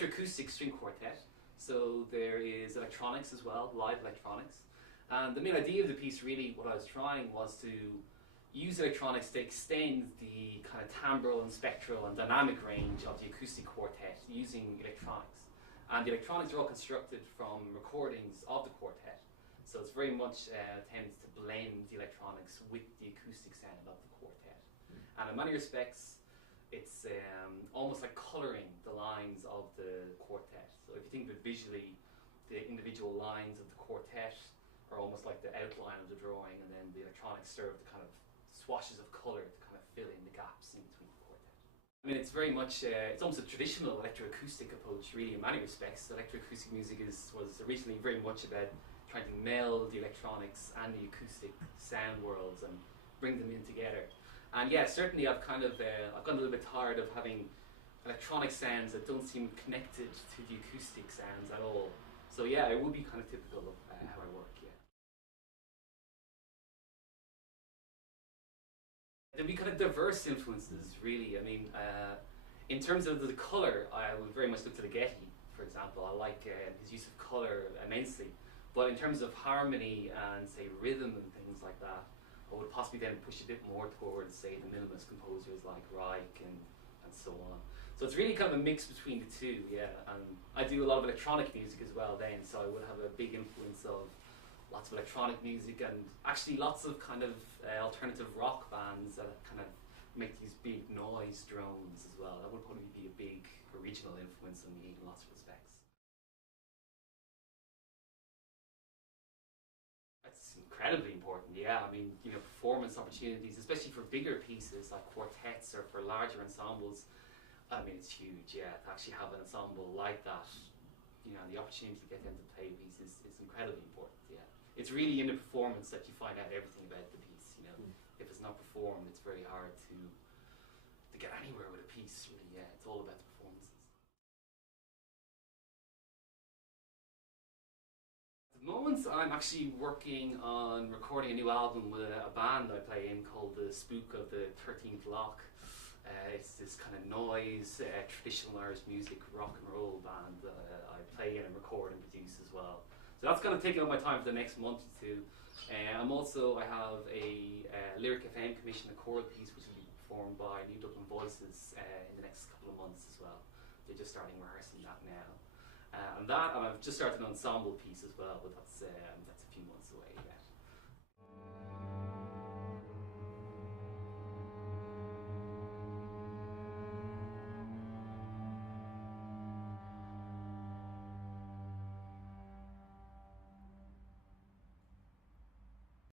electroacoustic string quartet, so there is electronics as well, live electronics. And the main idea of the piece, really, what I was trying was to use electronics to extend the kind of timbral and spectral and dynamic range of the acoustic quartet using electronics. And the electronics are all constructed from recordings of the quartet. So it's very much tends to blend the electronics with the acoustic sound of the quartet. And in many respects, it's almost like colouring the lines of the quartet. So if you think of it visually, the individual lines of the quartet are almost like the outline of the drawing, and then the electronics serve the kind of swashes of colour to kind of fill in the gaps in between the quartet. I mean, it's very much, it's almost a traditional electroacoustic approach, really, in many respects. Electroacoustic music was originally very much about trying to meld the electronics and the acoustic sound worlds and bring them in together. And yeah, certainly I've gotten a little bit tired of having electronic sounds that don't seem connected to the acoustic sounds at all. So yeah, it would be kind of typical of how I work, yeah. There'd be kind of diverse influences, really. I mean, in terms of the colour, I would very much look to Ligeti, for example. I like his use of colour immensely. But in terms of harmony and, say, rhythm and things like that, I would possibly then push a bit more towards, say, the minimalist composers like Reich and so on. So it's really kind of a mix between the two, yeah. And I do a lot of electronic music as well then, so I would have a big influence of lots of electronic music and actually lots of kind of alternative rock bands that kind of make these big noise drones as well. That would probably be a big original influence on me in lots of respects. That's incredibly important, yeah. I mean, you know, performance opportunities, especially for bigger pieces like quartets or for larger ensembles, I mean, it's huge, yeah. To actually have an ensemble like that, you know, the opportunity to get them to play a piece is incredibly important, yeah. It's really in the performance that you find out everything about the piece, you know. If it's not performed, it's very hard to get anywhere with a piece, really, yeah. It's all about the performances. At the moment, I'm actually working on recording a new album with a band I play in called the Spook of the 13th Lock. It's this kind of noise, traditional Irish music, rock and roll band that I play in and record and produce as well. So that's kind of taking up my time for the next month or two. I have a Lyric FM commission, a choral piece which will be performed by New Dublin Voices in the next couple of months as well. They're just starting rehearsing that now. And I've just started an ensemble piece as well, but that's a few months away. Yeah.